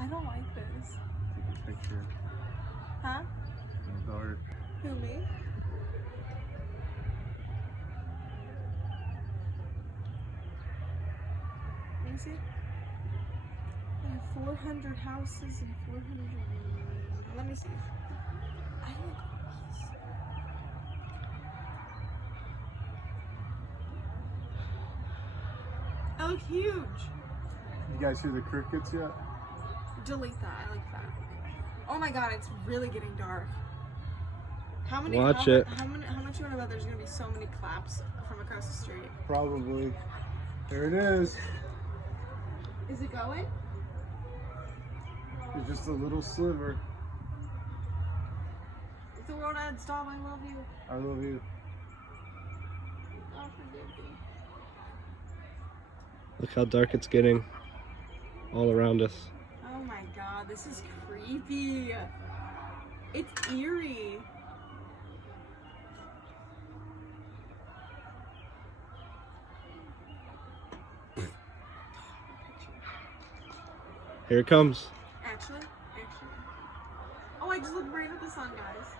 I don't like this. Take a picture. Huh? In the dark. Who, me? Let me see. I have 400 houses and 400. Let me see. I look. I look huge. You guys hear the crickets yet? Delete that. I like that. Oh my god, it's really getting dark. How many? Watch how, it. How much you want to bet there's gonna be so many claps from across the street? Probably. There it is. Is it going? It's just a little sliver. If the world ends, stop. I love you. I love you. God forgive me. Look how dark it's getting all around us. Oh my god, this is creepy. It's eerie. Here it comes. Actually. Oh, I just looked right at the sun, guys.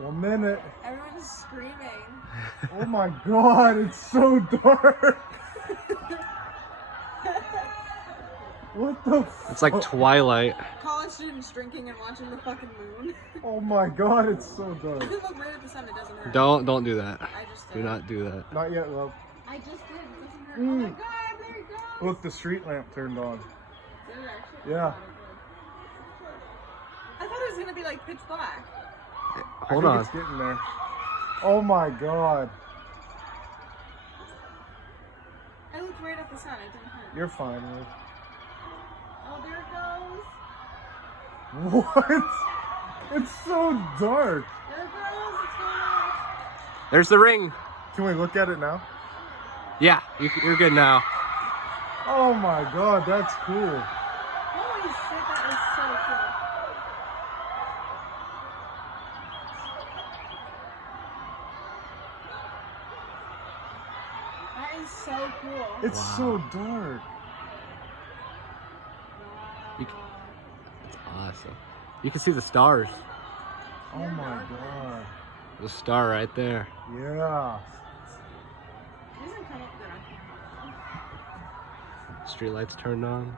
One minute. Everyone's screaming. Oh my god, it's so dark. What the It's like twilight. College students drinking and watching the fucking moon. Oh my god, it's so dark. You can look right at the sun, it doesn't hurt. Don't do that. I just did. Do not do that. Not yet, love. I just did, it doesn't hurt. Oh my god, there it goes. Look, the street lamp turned on. Did it actually? Yeah. I thought it was gonna be like pitch black. Hold I on. think it's getting there. Oh my god. I looked right at the sun, it didn't hurt. You're fine, Liv. Oh, there it goes. What? It's so dark. There it goes, it's going off. There's the ring. Can we look at it now? Yeah, you're good now. Oh my god, that's cool. Holy shit, that is so cool. That is so cool. It's Wow. so dark. You can, it's awesome. You can see the stars. Oh my god. The star right there. Yeah. It doesn't come up good on camera. Street lights turned on.